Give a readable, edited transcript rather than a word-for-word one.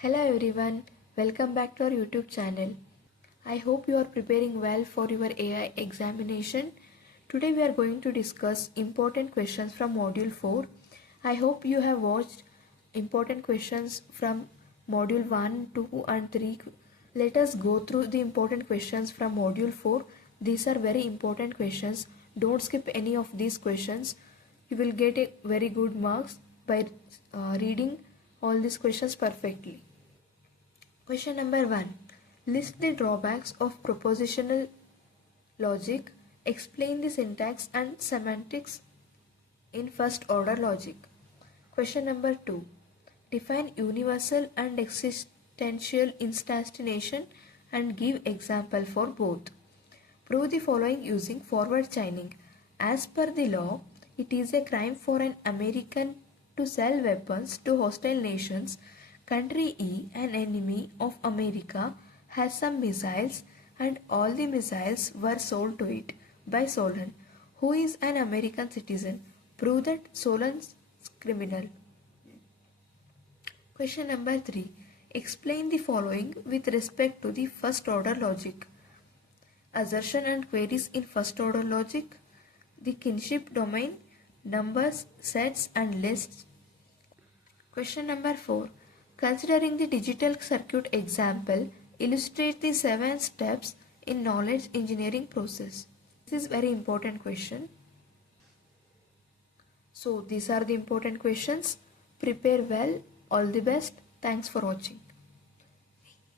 Hello everyone, welcome back to our YouTube channel. I hope you are preparing well for your AI examination. Today we are going to discuss important questions from Module 4. I hope you have watched important questions from Module 1, 2 and 3. Let us go through the important questions from Module 4. These are very important questions. Don't skip any of these questions. You will get a very good marks by reading all these questions perfectly. Question number 1. List the drawbacks of propositional logic. Explain the syntax and semantics in first order logic. Question number 2. Define universal and existential instantiation and give example for both. Prove the following using forward chaining. As per the law, it is a crime for an American to sell weapons to hostile nations. Country E, an enemy of America, has some missiles and all the missiles were sold to it by Solon, who is an American citizen. Prove that Solon's criminal. Question number 3. Explain the following with respect to the first order logic. Assertion and queries in first order logic, the kinship domain, numbers, sets and lists. Question number 4. Considering the digital circuit example, illustrate the 7 steps in knowledge engineering process. This is very important question. So these are the important questions. Prepare well. All the best. Thanks for watching.